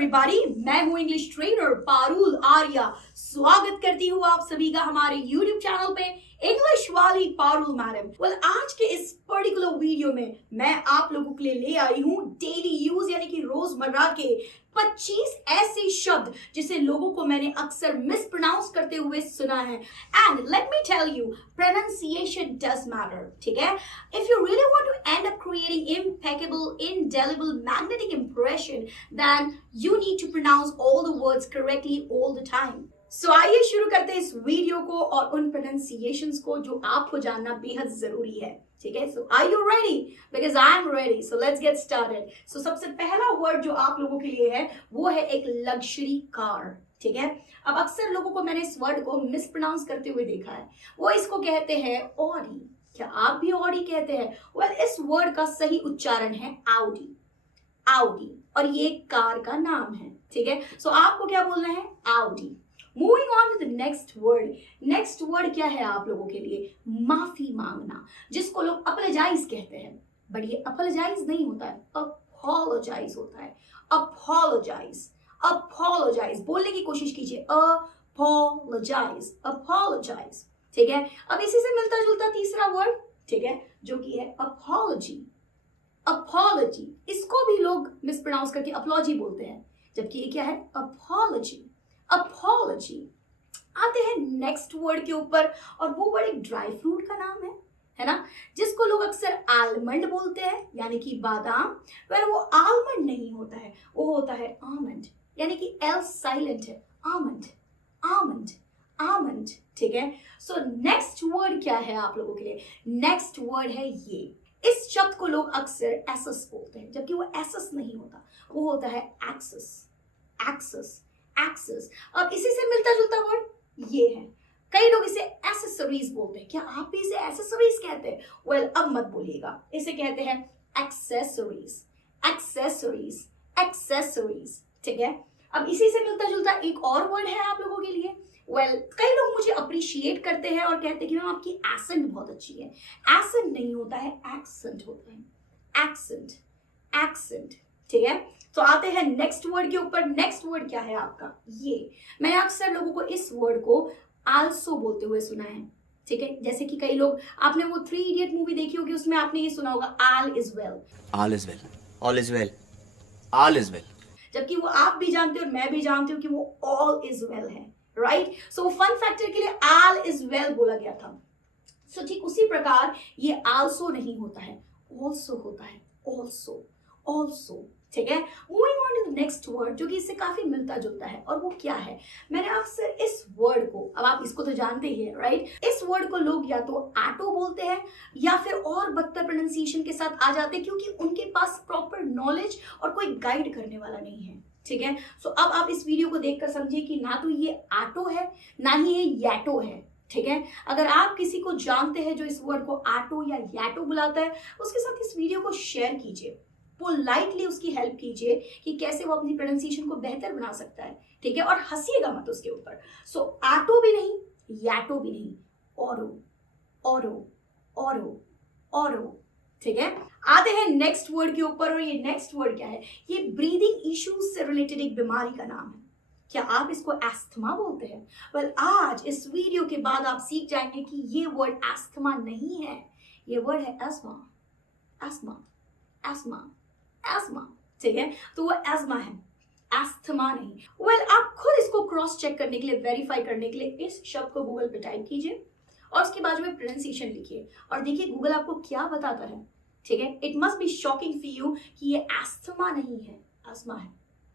Everybody, मैं हूं English trainer Parul Arya. स्वागत करती हूं आप सभी का हमारे यूट्यूब चैनल पे इंग्लिश वाली पारुल मैडम। आज के इस पर्टिकुलर वीडियो में मैं आप लोगों के लिए ले आई हूं डेली यूज यानी कि रोजमर्रा के 25 ऐसे शब्द जिसे लोगों को मैंने अक्सर मिस प्रोनाउंस करते हुए सुना है। And let me tell you, pronunciation does matter, ठीक है। If you really want to end up creating impeccable, indelible, magnetic impression, then you need to pronounce all the words correctly all the time. So आइए शुरू करते हैं इस video को और उन pronunciations को जो आपको जानना बेहद जरूरी है, ठीक है। So are you ready? Because I am ready. So let's get started. So सबसे पहला वर्ड जो आप लोगों के लिए है वो है एक लग्जरी कार, ठीक है। अब अक्सर लोगों को मैंने इस वर्ड को मिस प्रोनाउंस करते हुए देखा है। वो इसको कहते हैं ऑडी। क्या आप भी ऑडी कहते हैं? वेल, इस वर्ड का सही उच्चारण है आउडी, आउडी, और ये कार का नाम है, ठीक है। सो आपको क्या बोलना है? Audi. Moving on to the next word. Next word क्या है आप लोगों के लिए? माफी मांगना, जिसको लोग अपोलोजाइज कहते हैं, बट ये अपोलोजाइज नहीं होता है, अपोलोजाइज होता है। अपोलोजाइज, अपोलोजाइज बोलने की कोशिश कीजिए, अपोलोजाइज, अपोलोजाइज, ठीक है। अब इसी से मिलता जुलता तीसरा वर्ड, ठीक है, जो कि है अपॉलॉजी। अपॉलॉजी, इसको भी लोग मिसप्रोनाउंस करके अपॉलॉजी बोलते हैं, जबकि ये क्या है? Apology, apology. आते हैं नेक्स्ट वर्ड के ऊपर, और वो वर्ड एक ड्राई फ्रूट का नाम है ना, जिसको लोग अक्सर आलमंड बोलते हैं, यानी कि बादाम। पर वो आलमंड नहीं होता है, वो होता है आमंड, यानी कि एल साइलेंट है, आमंड, आमंड, आमंड, ठीक है। सो नेक्स्ट वर्ड क्या है आप लोगों के लिए? नेक्स्ट वर्ड है ये। इस शब्द को लोग अक्सर एसस बोलते हैं, जबकि वो एसस नहीं होता, वो होता है एक्सेस, एक्सेस, एक्सेस। अब इसी से मिलता जुलता वर्ड ये है। कई लोग इसे एसेसरीज बोलते हैं। क्या आप भी इसे एसेसरीज कहते हैं? वेल, अब मत बोलिएगा, इसे कहते हैं एक्सेसरीज, एक्सेसरीज, एक्सेसरीज, ठीक है। अब इसी से मिलता जुलता एक और वर्ड है आप लोगों के लिए। वेल, कई लोग मुझे अप्रिशिएट करते हैं और कहते हैं कि मैम आपकी एसेंट बहुत अच्छी है। एसेंट नहीं होता है, एक्सेंट होता है, एक्सेंट, एक्सेंट, ठीक है। तो आते हैं नेक्स्ट वर्ड के ऊपर। नेक्स्ट वर्ड क्या है आपका? ये। मैंने अक्सर लोगों को इस वर्ड को आल्सो बोलते हुए सुना है, ठीक है। जैसे कि कई लोग, आपने वो 3 इडियट मूवी देखी होगी, उसमें आपने ये सुना होगा, all is well, all is well, all is well, all is well. जबकि वो आप भी जानते हो और मैं भी जानती हूँ कि वो ऑल इज वेल है, राइट। सो फन फैक्टर के लिए ऑल इज वेल बोला गया था। सो ठीक उसी प्रकार ये आल्सो नहीं होता है, ऑल्सो होता है, ऑल्सो, ऑल्सो, ठीक है। Moving on to the next word, जो कि इससे काफी मिलता जुलता है, और वो क्या है? मैंने अक्सर इस वर्ड को, अब आप इसको तो जानते ही हैं, राइट। इस वर्ड को लोग या तो ऑटो बोलते हैं या फिर और बदतर प्रोनाउंसिएशन के साथ आ जाते हैं, क्योंकि उनके पास प्रॉपर नॉलेज और कोई गाइड करने वाला नहीं है, ठीक है। सो अब आप इस वीडियो को देखकर समझिए कि ना तो ये ऑटो है, ना ही ये याटो है, ठीक है। अगर आप किसी को जानते हैं जो इस वर्ड को ऑटो या याटो बुलाता है, उसके साथ इस वीडियो को शेयर कीजिए, पोलाइटली उसकी हेल्प कीजिए कि कैसे वो अपनी प्रोनाउंसिएशन को बेहतर बना सकता है, ठीक है। और हंसिएगा मत उसके ऊपर। सो ऑटो भी नहीं, याटो भी नहीं, औरो, औरो, औरो, औरो, ठीक है। आते हैं नेक्स्ट वर्ड के ऊपर, और ये नेक्स्ट वर्ड क्या है? ये ब्रीदिंग इश्यूज से रिलेटेड एक बीमारी का नाम है। क्या आप इसको एस्थमा बोलते हैं? वेल, आज इस वीडियो के बाद आप सीख जाएंगे कि ये वर्ड एस्थमा नहीं है, ये वर्ड है एस्मा, एस्मा, एस्मा, एस्मा, ठीक है। तो वो एस्मा है, एस्थमा नहीं। वेल, आप खुद इसको क्रॉस चेक करने के लिए, वेरीफाई करने के लिए इस शब्द को गूगल पे टाइप कीजिए और उसके बाद में प्रोनाउंसिएशन लिखिए और देखिए गूगल आपको क्या बताता है, ठीक है। It must be shocking for you कि ये एस्थमा नहीं है, एस्मा है,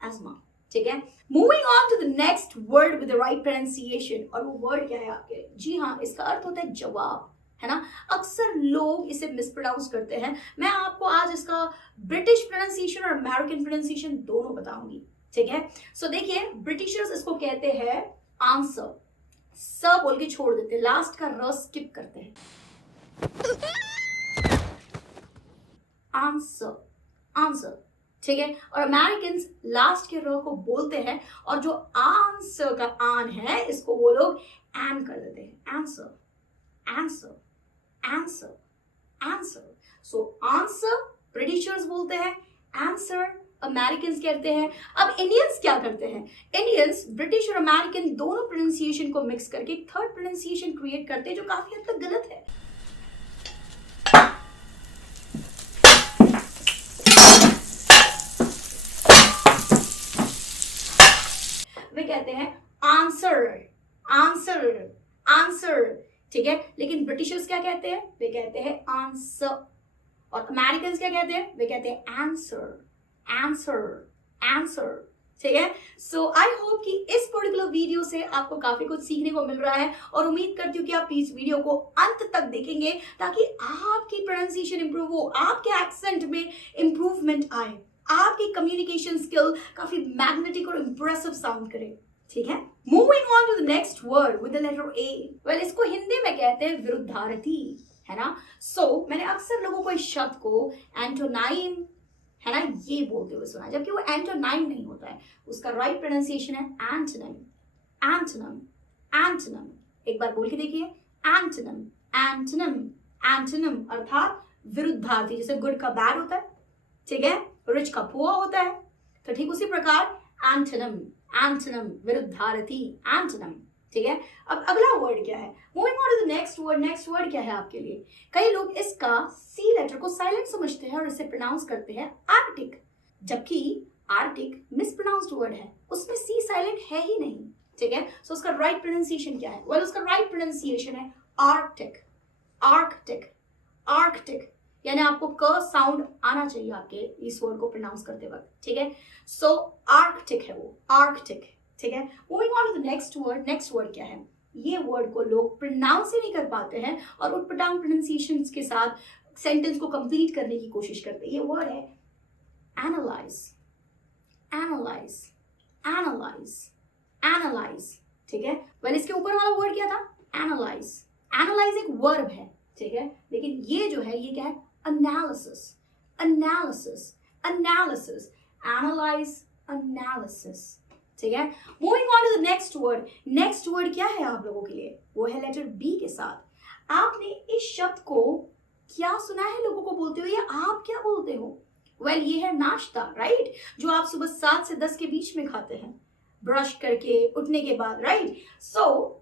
एस्मा, ठीक है। Moving on to the next word with the right pronunciation, और वो वर्ड क्या है आपके? जी हाँ, इसका अर्थ होता है जवाब, है ना। अक्सर लोग इसे मिसप्रोनाउंस करते हैं। मैं आपको आज इसका ब्रिटिश प्रोनाउंसिएशन और अमेरिकन प्रोनाउंसिएशन दोनों बताऊंगी, ठीक है। सो देखिए, ब्रिटिशर्स इसको कहते हैं आंसर, स बोल के छोड़ देते हैं, लास्ट का र स्किप करते हैं, आंसर, आंसर, ठीक है। और अमेरिकन लास्ट के र को बोलते हैं, और जो आंसर का आन है इसको वो लोग एन कर देते हैं, answer, answer, answer, answer. So answer Britishers बोलते हैं, आंसर अमेरिकन कहते हैं। अब इंडियंस क्या करते हैं? इंडियंस ब्रिटिश और अमेरिकन दोनों प्रोनाउंसिएशन को मिक्स करके एक थर्ड प्रोनाउंसिएशन क्रिएट करते हैं जो काफी हद तक गलत है। वे कहते हैं आंसर, आंसर, आंसर, ठीक है। लेकिन ब्रिटिशर्स क्या कहते हैं? वे कहते हैं आंसर। और अमेरिकन क्या कहते हैं? वे कहते हैं आंसर, आंसर, आंसर, ठीक है। सो आई होप कि इस पर्टिकुलर वीडियो से आपको काफी कुछ सीखने को मिल रहा है और उम्मीद करती हूँ कि आप इस वीडियो को अंत तक देखेंगे ताकि आपकी प्रोनाउंसिएशन इंप्रूव हो, आपके एक्सेंट में इंप्रूवमेंट आए, आपकी कम्युनिकेशन स्किल काफी मैग्नेटिक और इंप्रेसिव साउंड करे, ठीक है। Moving on to the next word with the letter A. Well, इसको हिंदी में कहते हैं विरुद्धार्थी, है ना। सो मैंने अक्सर लोगों को इस शब्द को एंटोनाइम, है ना, ये बोलते हुए सुना, जबकि वो एंटोनाइम नहीं होता है, उसका राइट प्रोनाउंसिएशन है एंटोनिम, एंटोनिम, एंटोनिम। एक बार बोल के देखिए, एंटोनिम, एंटोनिम, एंटोनिम अर्थात विरुद्धार्थी। जैसे गुड का बैड होता है, ठीक है, रिच का पुअर होता है, तो ठीक उसी प्रकार एंटोनिम, एंटोनिम, विरुद्धार्थी, एंटोनिम, ठीक है। अब अगला वर्ड क्या है? Moving on to the next word. Next word क्या है आपके लिए? कई लोग इसका सी लेटर को साइलेंट समझते हैं और इसे प्रोनाउंस करते हैं आर्टिक, जबकि आर्टिक मिसप्रोनाउंस्ड वर्ड है, उसमें सी साइलेंट है ही नहीं, ठीक है। सो उसका राइट प्रोनाउंसिएशन क्या है? वेल, उसका राइट प्रोनाउंसिएशन है आर्कटिक, आर्कटिक, आर्कटिक, यानी आपको क साउंड आना चाहिए आपके इस वर्ड को प्रोनाउंस करते वक्त, ठीक है। सो आर्कटिक है वो, आर्कटिक, ठीक है। Moving on to the next word. Next word क्या है? ये वर्ड को लोग प्रोनाउंस ही नहीं कर पाते हैं और उटपटांग प्रोनाउंसिएशन के साथ सेंटेंस को कंप्लीट करने की कोशिश करते हैं। ये वर्ड है एनालाइज, एनालाइज, एनालाइज, एनालाइज, ठीक है। वेल, इसके ऊपर वाला वर्ड क्या था? एनालाइज। एनालाइज एक वर्ब है, ठीक है, लेकिन ये जो है ये क्या है? Analysis, analysis, analysis, analyse, analysis, ठीक है। Moving on to the next word. Next word क्या है आप लोगों के लिए? वो है लेटर बी के साथ। आपने इस शब्द को क्या सुना है लोगों को बोलते हो, या आप क्या बोलते हो? वेल, ये है नाश्ता, राइट, जो आप सुबह 7 से 10 के बीच में खाते हैं ब्रश करके उठने के बाद, राइट। सो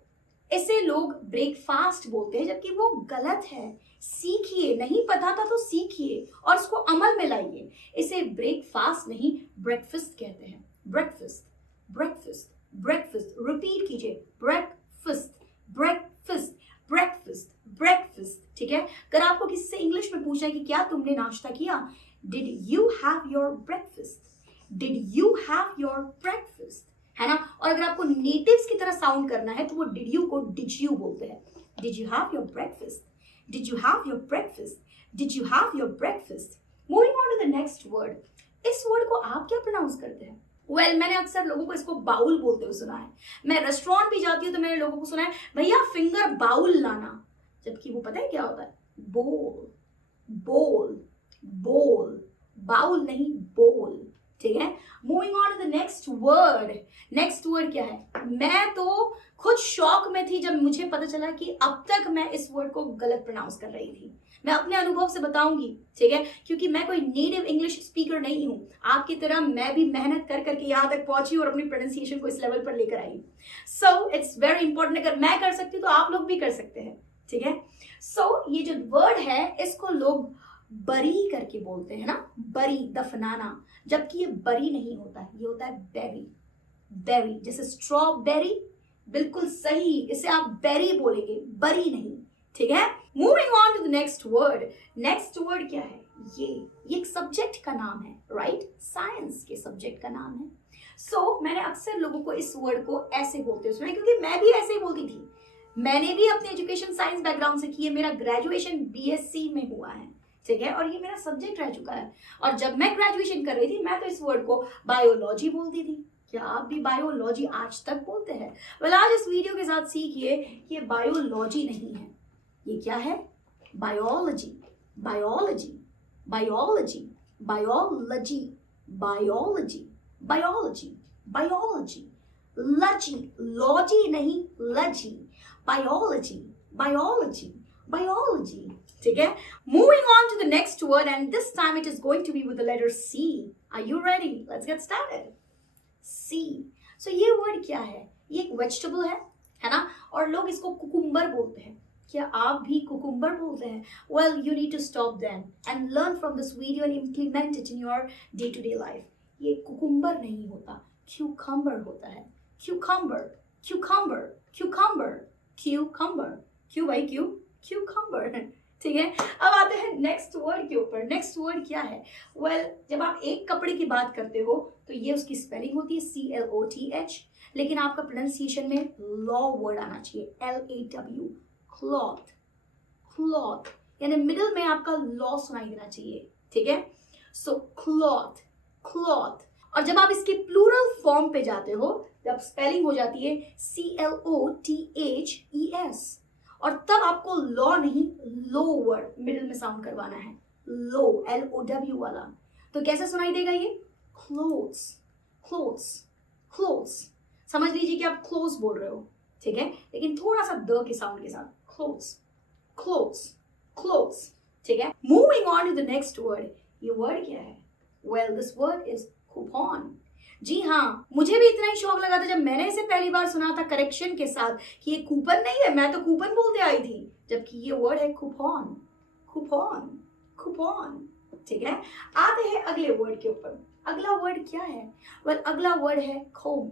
इसे लोग ब्रेकफास्ट बोलते हैं, जबकि वो गलत है। सीखिए, नहीं पता था तो सीखिए और इसको अमल में लाइए। इसे ब्रेकफास्ट नहीं ब्रेकफास्ट कहते हैं। ब्रेकफास्ट, ब्रेकफास्ट, ब्रेकफास्ट, रिपीट कीजिए, ब्रेकफास्ट, ब्रेकफास्ट, ब्रेकफास्ट, ब्रेकफास्ट, ठीक है। अगर आपको किसी से इंग्लिश में पूछना है कि क्या तुमने नाश्ता किया, did you have your breakfast, did you have your breakfast, है ना। और अगर आपको नेटिव्स की तरह साउंड करना है तो वो डिड यू को डिड यू बोलते हैं। Did you have your breakfast, did you have your breakfast, did you have your breakfast. Moving on to the next word. इस वर्ड को आप क्या प्रोनाउंस करते हैं? वेल, मैंने अक्सर लोगों को इसको बाउल बोलते हुए सुना है। मैं रेस्टोरेंट भी जाती हूँ तो मैंने लोगों को सुना है, भैया फिंगर बाउल लाना, जबकि वो पता है क्या होता है? बोल, बोल, बोल, बाउल नहीं बोल, ठीक है। Moving on to the next word. Next word क्या है? मैं तो खुद शॉक में थी जब मुझे पता चला कि अब तक मैं इस वर्ड को गलत प्रोनाउंस कर रही थी। मैं अपने अनुभव से बताऊंगी, ठीक है, क्योंकि मैं कोई नेटिव इंग्लिश स्पीकर नहीं हूं। आपकी तरह मैं भी मेहनत कर करके यहाँ तक पहुंची और अपनी प्रोनाउंसिएशन को इस लेवल पर लेकर आई। सो इट्स वेरी इंपॉर्टेंट, अगर मैं कर सकती हूँ तो आप लोग भी कर सकते हैं, ठीक है। सो ये जो वर्ड है इसको लोग बरी करके बोलते हैं ना, बरी, दफनाना, जबकि ये बरी नहीं होता है, ये होता है बेरी, बेरी। जैसे स्ट्रॉबेरी, बिल्कुल सही, इसे आप बेरी बोलेंगे, बरी नहीं, ठीक है। Moving on to the next word. Next word क्या है? ये एक सब्जेक्ट का नाम है, राइट, साइंस के सब्जेक्ट का नाम है। सो मैंने अक्सर लोगों को इस वर्ड को ऐसे बोलते हुए सुना, क्योंकि मैं भी ऐसे ही बोलती थी। मैंने भी अपनी एजुकेशन साइंस बैकग्राउंड से की है, मेरा ग्रेजुएशन बीएससी में हुआ है, ठीक है, और ये मेरा सब्जेक्ट रह चुका है। और जब मैं ग्रेजुएशन कर रही थी मैं तो इस वर्ड को बायोलॉजी बोलती थी। क्या आप भी बायोलॉजी आज तक बोलते हैं? वेल, आज इस वीडियो के साथ सीखिए कि ये बायोलॉजी नहीं है, ये क्या है? Biology, biology, biology, biology, biology, biology, biology, लजी, लॉजी नहीं लजी, बायोलॉजी, बायोलॉजी, बायोलॉजी, ठीक है. Moving on to the next word, and this time it is going to be with the letter C. Are you ready? Let's get started. C. So ये word क्या है? ये एक vegetable है ना? और लोग इसको कुकुम्बर बोलते हैं. क्या आप भी कुकुम्बर बोलते हैं? Well, you need to stop then and learn from this video and implement it in your day-to-day life. ये कुकुम्बर नहीं होता, cucumber होता है. Cucumber, cucumber, cucumber, cucumber. क्यों भाई क्यों? Cucumber. ठीक है. अब आते हैं नेक्स्ट वर्ड के ऊपर. नेक्स्ट वर्ड क्या है? वेल, जब आप एक कपड़े की बात करते हो तो ये उसकी स्पेलिंग होती है CLOTH, लेकिन आपका प्रोनाउंसिएशन में लॉ वर्ड आना चाहिए, LAW, क्लॉथ. क्लॉथ यानी मिडिल में आपका लॉ सुनाई देना चाहिए. ठीक है. सो क्लॉथ, क्लॉथ. और जब आप इसके प्लूरल फॉर्म पे जाते हो, जब स्पेलिंग हो जाती है CLOTHES, और तब आपको लॉ नहीं, लो वर्ड मिडिल में साउंड करवाना है. लो, LOW वाला. तो कैसे सुनाई देगा ये? Clothes, clothes, clothes. समझ लीजिए कि आप क्लोथ्स बोल रहे हो. ठीक है. लेकिन थोड़ा सा द के साउंड के साथ. Clothes, clothes, clothes. ठीक है. Moving on to the next word. ये वर्ड क्या है? Well, this word is coupon. जी हाँ, मुझे भी इतना ही शौक लगा था जब मैंने इसे पहली बार सुना था करेक्शन के साथ कि ये कूपन नहीं है, मैं तो कूपन बोलते आई थी, जबकि ये वर्ड है कूपन. Coupon, coupon. ठीक है. आते हैं अगले वर्ड के ऊपर. अगला वर्ड क्या है? वेल, अगला वर्ड है कोम.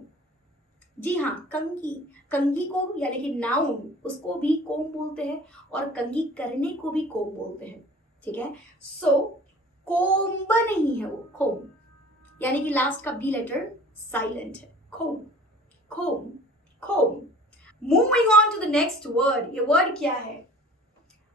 जी हाँ, कंघी. कंघी को यानी कि नाउन, उसको भी कोम बोलते हैं और कंघी करने को भी कोम बोलते हैं. ठीक है. सो कोम्ब नहीं है वो, कोम. यानी कि लास्ट का बी लेटर साइलेंट है. Comb, comb, comb. Moving on to the next word. ये वर्ड क्या है?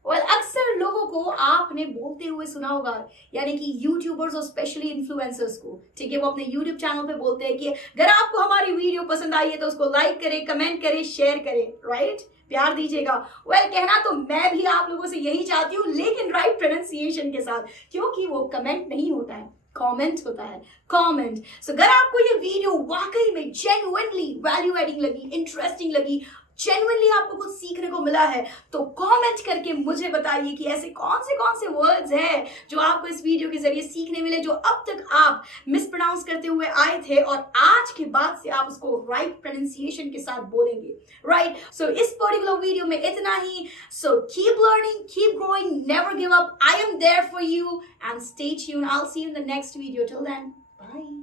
वेल, अक्सर लोगों को आपने बोलते हुए सुना होगा, यानी कि यूट्यूबर्स और स्पेशली इन्फ्लुएंसर्स को. ठीक है. वो अपने यूट्यूब चैनल पे बोलते हैं कि अगर आपको हमारी वीडियो पसंद आई है तो उसको लाइक करें, कमेंट करें, शेयर करें. राइट? प्यार दीजिएगा. वेल, कहना तो मैं भी आप लोगों से यही चाहती हूँ, लेकिन राइट प्रोनाउंसिएशन के साथ, क्योंकि वो कमेंट नहीं होता है, कमेंट होता है. कमेंट. सो अगर आपको ये वीडियो वाकई में जेन्युइनली वैल्यू एडिंग लगी, इंटरेस्टिंग लगी, जेन्युइनली आपको कुछ सीखने को मिला है, तो कमेंट करके मुझे बताइए कि ऐसे कौन से वर्ड्स हैं जो आपको इस वीडियो के जरिए सीखने मिले, जो अब तक आप मिस प्रोनाउंस करते हुए आए थे और आज के बाद से आप उसको राइट प्रोनाउंसिएशन के साथ बोलेंगे. राइट? सो इस पर्टिकुलर वीडियो में इतना ही. So keep learning, keep growing, never give up. I am there for you and stay tuned. I will see you in the next video. Till then, bye.